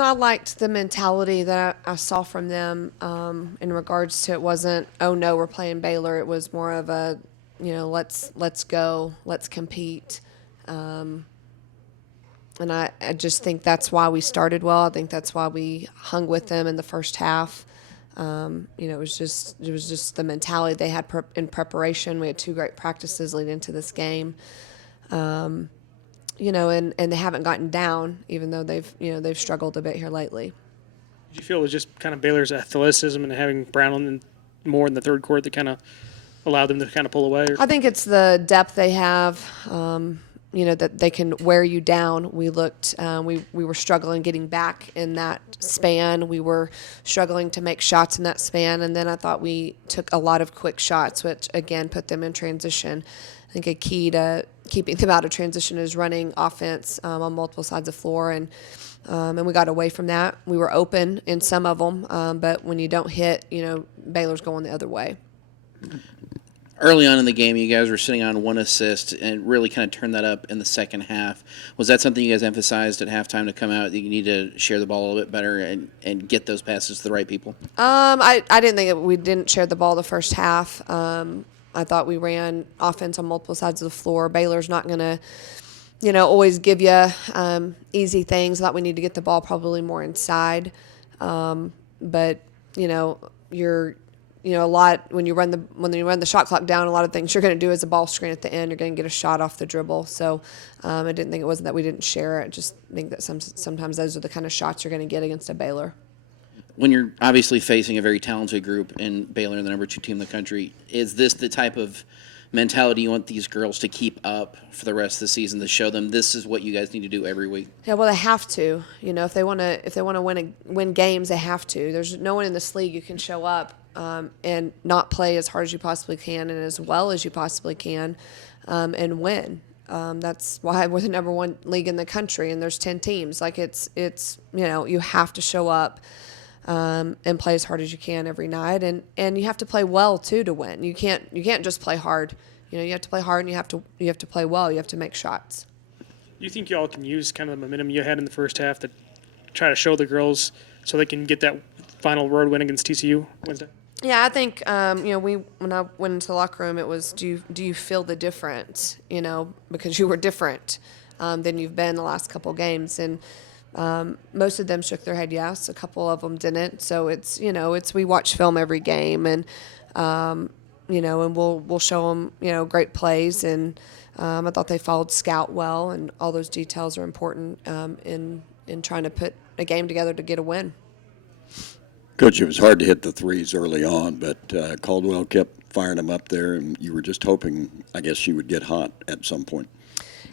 I liked the mentality that I saw from them in regards to it wasn't, oh no, we're playing Baylor. It was more of a, let's go, let's compete. And I just think that's why we started well. I think that's why we hung with them in the first half. It was just the mentality they had in preparation. We had two great practices leading into this game. And they haven't gotten down, even though they've struggled a bit here lately. Did you feel it was just kind of Baylor's athleticism and having Brown more in the third quarter that kind of allowed them to kind of pull away? I think it's the depth they have. That they can wear you down. We looked, we were struggling getting back in that span. We were struggling to make shots in that span, and then I thought we took a lot of quick shots, which again put them in transition. I think a key to keeping them out of transition is running offense on multiple sides of the floor, and we got away from that. We were open in some of them, but when you don't hit, Baylor's going the other way. Early on in the game, you guys were sitting on one assist and really kind of turned that up in the second half. Was that something you guys emphasized at halftime to come out that you need to share the ball a little bit better and get those passes to the right people? I didn't think we didn't share the ball the first half. I thought we ran offense on multiple sides of the floor. Baylor's not going to, always give you easy things. I thought we need to get the ball probably more inside. But you're a lot when you run the shot clock down. A lot of things you're going to do is a ball screen at the end. You're going to get a shot off the dribble. So I didn't think it wasn't that we didn't share it. I just think that sometimes those are the kind of shots you're going to get against a Baylor. When you're obviously facing a very talented group in Baylor, the number 2 team in the country, is this the type of mentality you want these girls to keep up for the rest of the season, to show them this is what you guys need to do every week? Yeah, well, they have to. If they want to win games, they have to. There's no one in this league you can show up and not play as hard as you possibly can and as well as you possibly can and win. That's why we're the number 1 league in the country, and there's 10 teams. Like it's you have to show up and play as hard as you can every night, and you have to play well too to win. You can't just play hard. You have to play hard, and you have to play well. You have to make shots. Do you think y'all can use kind of the momentum you had in the first half to try to show the girls so they can get that final road win against TCU Wednesday? Yeah, I think when I went into the locker room, it was do you feel the difference? Because you were different than you've been the last couple games, and most of them shook their head yes. A couple of them didn't. So it's we watch film every game, and and we'll show them great plays, and I thought they followed scout well, and all those details are important in trying to put a game together to get a win. Coach, it was hard to hit the threes early on, but Caldwell kept firing them up there, and you were just hoping, I guess, she would get hot at some point.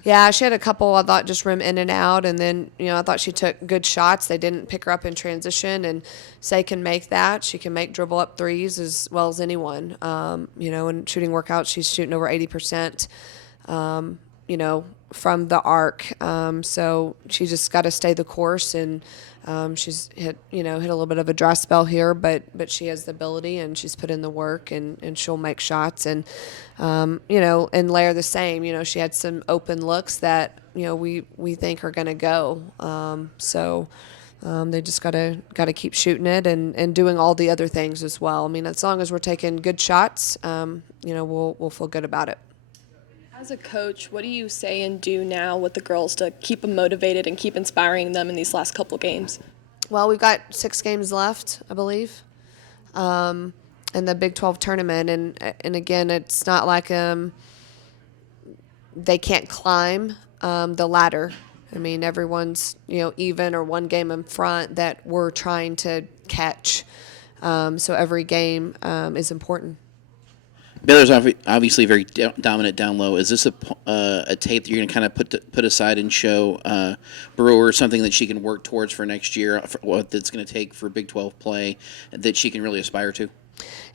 Yeah, she had a couple, I thought, just rim in and out, and then, I thought she took good shots. They didn't pick her up in transition, and Say can make that. She can make dribble up threes as well as anyone. In shooting workouts, she's shooting over 80%, from the arc. So she just got to stay the course, and she's hit a little bit of a dry spell here, but she has the ability, and she's put in the work, and she'll make shots, and and Lair the same. She had some open looks that we think are going to go. They just gotta keep shooting it and doing all the other things as well. I mean, as long as we're taking good shots, we'll feel good about it. As a coach, what do you say and do now with the girls to keep them motivated and keep inspiring them in these last couple games? Well, we've got 6 games left, I believe, in the Big 12 tournament. And again, it's not like they can't climb the ladder. I mean, everyone's, even or one game in front that we're trying to catch. So every game is important. Baylor's obviously very dominant down low. Is this a tape that you're going to kind of put aside and show Brewer something that she can work towards for next year, for what it's going to take for Big 12 play that she can really aspire to?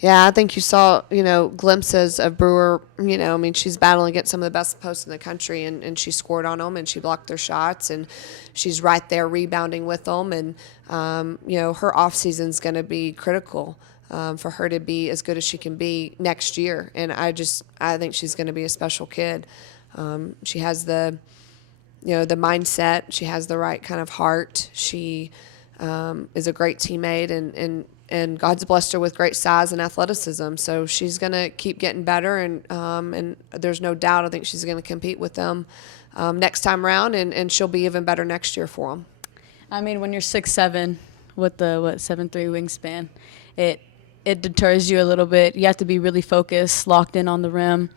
Yeah, I think you saw, glimpses of Brewer. She's battling against some of the best posts in the country, and she scored on them, and she blocked their shots, and she's right there rebounding with them. And, her off season's going to be critical for her to be as good as she can be next year. And I think she's going to be a special kid. She has the the mindset. She has the right kind of heart. She is a great teammate, and God's blessed her with great size and athleticism. So she's going to keep getting better, and there's no doubt I think she's going to compete with them next time around, and she'll be even better next year for them. I mean, when you're 6'7", with the 7'3" wingspan, it deters you a little bit. You have to be really focused, locked in on the rim.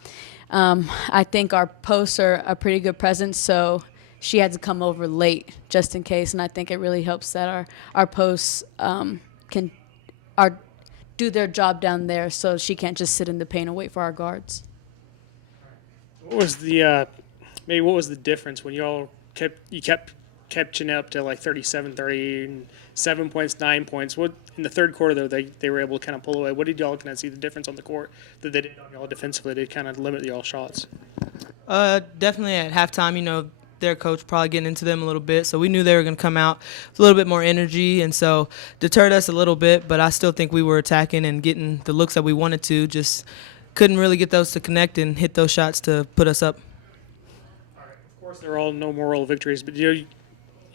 I think our posts are a pretty good presence, so she had to come over late just in case, and I think it really helps that our posts can do their job down there, so she can't just sit in the paint and wait for our guards. What was the what was the difference when you all kept catching up to like 37, 30, and 7 points, 9 points? What in the third quarter though they were able to kind of pull away? What did y'all kind of see the difference on the court that they did on y'all defensively to kind of limit y'all shots? Definitely at halftime, their coach probably getting into them a little bit, so we knew they were going to come out with a little bit more energy, and so deterred us a little bit, but I still think we were attacking and getting the looks that we wanted to, just couldn't really get those to connect and hit those shots to put us up. All right. Of course, they're all no moral victories, but you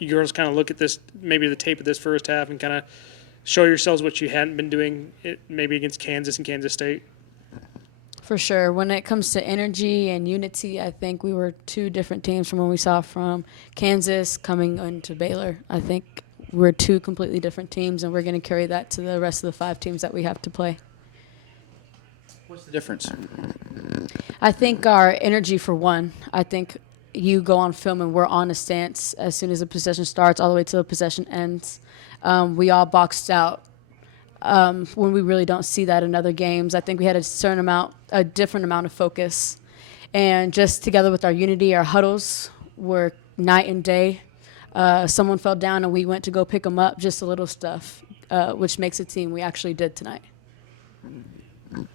girls kind of look at this, maybe the tape of this first half, and kind of show yourselves what you hadn't been doing, maybe against Kansas and Kansas State. For sure. When it comes to energy and unity, I think we were two different teams from when we saw from Kansas coming into Baylor. I think we're two completely different teams, and we're going to carry that to the rest of the 5 teams that we have to play. What's the difference? I think our energy, for one. I think you go on film and we're on a stance as soon as the possession starts all the way till the possession ends. We all boxed out when we really don't see that in other games. I think we had a different amount of focus. And just together with our unity, our huddles were night and day. Someone fell down and we went to go pick them up, just a little stuff, which makes a team. We actually did tonight. Can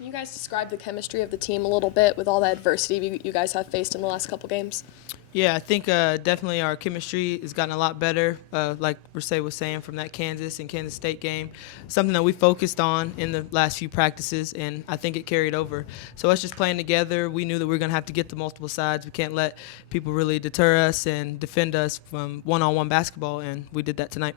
you guys describe the chemistry of the team a little bit with all the adversity you guys have faced in the last couple games? Yeah, I think definitely our chemistry has gotten a lot better, like Rasay was saying, from that Kansas and Kansas State game. Something that we focused on in the last few practices, and I think it carried over. So us just playing together, we knew that we were going to have to get to multiple sides. We can't let people really deter us and defend us from one-on-one basketball, and we did that tonight.